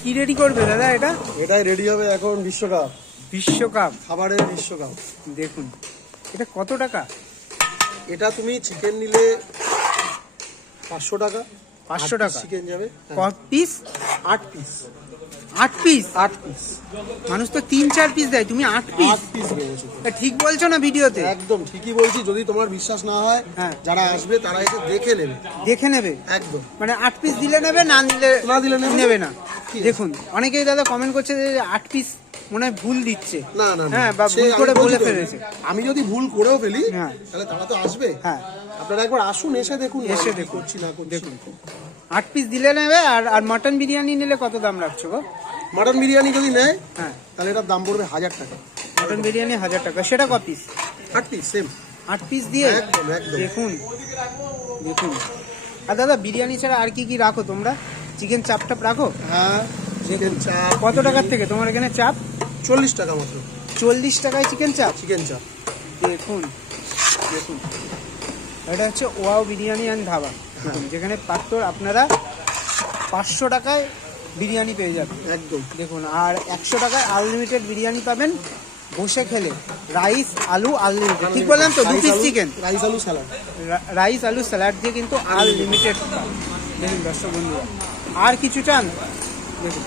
কি রেডি করবে দাদা এটা? এটাই রেডি হবে এখন বিশ্বকাপ। বিশ্বকাপ খাবারের বিশ্বকাপ। দেখুন এটা কত টাকা? এটা তুমি চিকেন নিলে 500 টাকা। 500 টাকা চিকেন যাবে। কত পিস? 8 পিস। 8 পিস? 8 পিস। মানুষ তো 3-4 পিস দেয়, তুমি 8 পিস? 8 পিস বলেছো। ঠিক বলছো না ভিডিওতে? একদম ঠিকই বলছি। যদি তোমার বিশ্বাস না হয়, হ্যাঁ, যারা আসবে তারা এসে দেখে নেবে। দেখে নেবে একদম। মানে 8 পিস দিলে নেবে, না দিলে নেবে না। ঠিক আছে। দেখুন অনেকেই দাদা কমেন্ট করছে যে 8 পিস মনে হয় ভুল দিচ্ছে। না না না। হ্যাঁ, বা সে ভুল করে আমি বলে বলছি তো, ফেলেছে। আমি যদি ভুল করেও ফেলি, হ্যাঁ, তাহলে তারা তো আসবে। হ্যাঁ, আপনারা একবার আসুন, এসে দেখুন। এসে আমি কি দেখুন। করছি না করছি। দেখুন 8 পিস দিলে নেবে। আর মটন বিরিয়ানি নিলে কত দাম রাখছো গো? মাটন বিরিয়ানি যদি নেয়, হ্যাঁ, তাহলে এটার দাম পড়বে 1000 টাকা। মটন বিরিয়ানি 1000 টাকা। সেটা ক পিস? 8 piece same. 8 পিস দিয়ে? একদম একদম। দেখুন দেখুন। আর দাদা বিরিয়ানি ছাড়া আর কি কি রাখো তোমরা? চিকেন চাপ টাপ রাখো? হ্যাঁ, চিকেন চাপ। কত টাকার থেকে তোমার এখানে চাপ? 40 টাকা মাত্র। 40 টাকায় চিকেন চাপ? চিকেন চাপ। দেখুন দেখুন, এটা হচ্ছে ওয়াও বিরিয়ানি অ্যান্ড ধাবা। দেখুন, যেখানে পাত্র আপনারা 500 টাকায় বিরিয়ানি পেয়ে যাবেন। একদম। দেখুন, আর 100 টাকায় আনলিমিটেড বিরিয়ানি পাবেন বসে খেলে। রাইস আলু আনলিমিটেড, ঠিক বললাম তো? 2 পিস চিকেন, রাইস আলু স্যালাড। রাইস আলু স্যালাড দিয়ে কিন্তু আনলিমিটেড। দেখুন দর্শক বন্ধুরা, আর কিছু চান? দেখুন